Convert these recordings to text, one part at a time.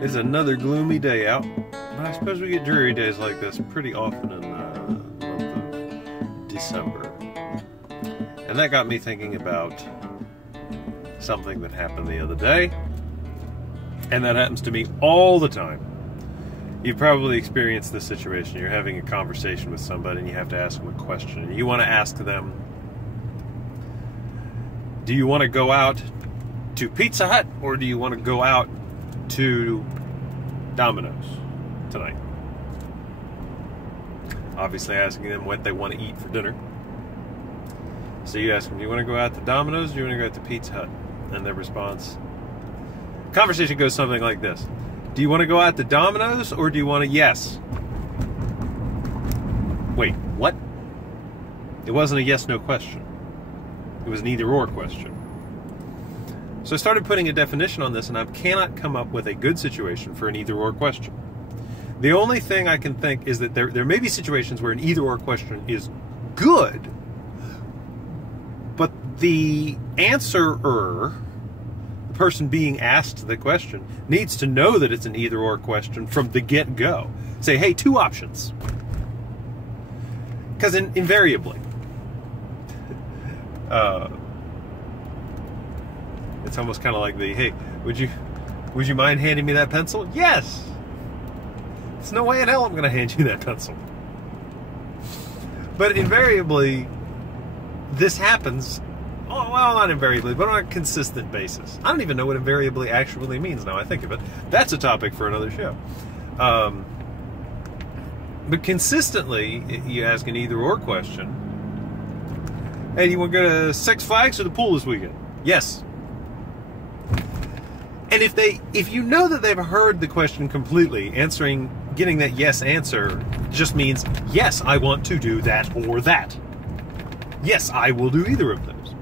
It's another gloomy day out, but I suppose we get dreary days like this pretty often in the month of December. And that got me thinking about something that happened the other day, and that happens to me all the time. You've probably experienced this situation. You're having a conversation with somebody and you have to ask them a question. And you want to ask them, do you want to go out to Pizza Hut or do you want to go out to Domino's tonight? Obviously asking them what they want to eat for dinner. So you ask them, do you want to go out to Domino's or do you want to go out to Pizza Hut? And their response, conversation goes something like this. Do you want to go out to Domino's or do you want to yes? Wait, what? It wasn't a yes-no question. It was an either-or question. So I started putting a definition on this, and I cannot come up with a good situation for an either-or question. The only thing I can think is that there may be situations where an either-or question is good, but the answerer, the person being asked the question, needs to know that it's an either-or question from the get-go. Say, hey, two options. Because invariably, it's almost kind of like the, hey, would you mind handing me that pencil? Yes! There's no way in hell I'm going to hand you that pencil. But invariably, this happens, well, not invariably, but on a consistent basis. I don't even know what invariably actually means now I think of it. That's a topic for another show. But consistently, you ask an either-or question. Hey, do you want to go to Six Flags or the pool this weekend? Yes. And if you know that they've heard the question completely, getting that yes answer just means, yes, I want to do that or that. Yes, I will do either of those.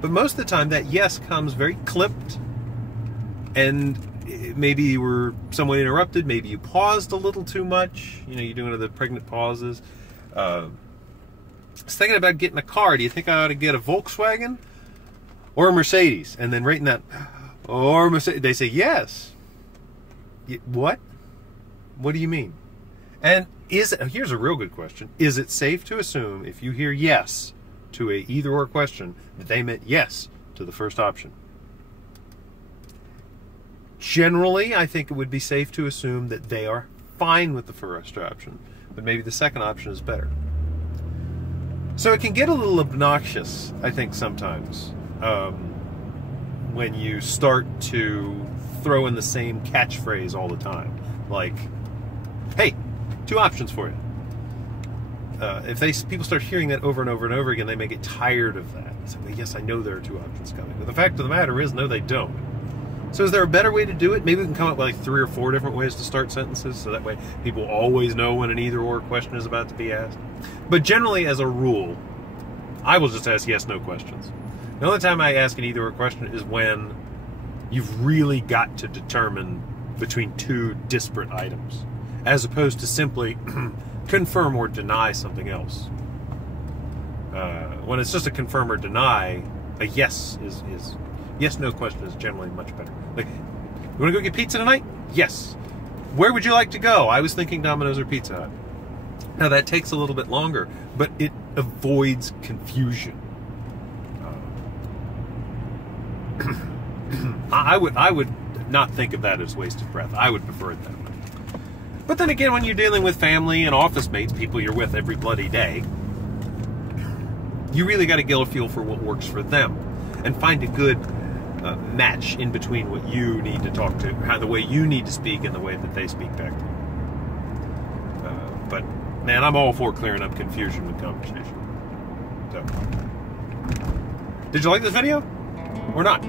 But most of the time, that yes comes very clipped, and maybe you were somewhat interrupted, maybe you paused a little too much. You know, you're doing the pregnant pauses. I was thinking about getting a car. Do you think I ought to get a Volkswagen or a Mercedes? And then right in that, or Mercedes, they say yes. What? What do you mean? And here's a real good question. Is it safe to assume if you hear yes to a either-or question that they meant yes to the first option? Generally, I think it would be safe to assume that they are fine with the first option, but maybe the second option is better. So it can get a little obnoxious, I think, sometimes, when you start to throw in the same catchphrase all the time. Like, hey, two options for you. If people start hearing that over and over and over again, they may get tired of that. So, well, yes, I know there are two options coming. But the fact of the matter is, no, they don't. So is there a better way to do it? Maybe we can come up with like 3 or 4 different ways to start sentences, so that way people always know when an either-or question is about to be asked. But generally, as a rule, I will just ask yes-no questions. The only time I ask an either-or question is when you've really got to determine between two disparate items, as opposed to simply confirm or deny something else. When it's just a confirm or deny, a yes yes-no question is generally much better. Like, you want to go get pizza tonight? Yes. Where would you like to go? I was thinking Domino's or Pizza Hut. Now, that takes a little bit longer, but it avoids confusion. I would not think of that as wasted breath. I would prefer it that way. But then again, when you're dealing with family and office mates, people you're with every bloody day, you really got to get a feel for what works for them and find a good match in between what you need to talk to, the way you need to speak and the way that they speak back to you. But, man, I'm all for clearing up confusion with conversation. So, did you like this video? Or not?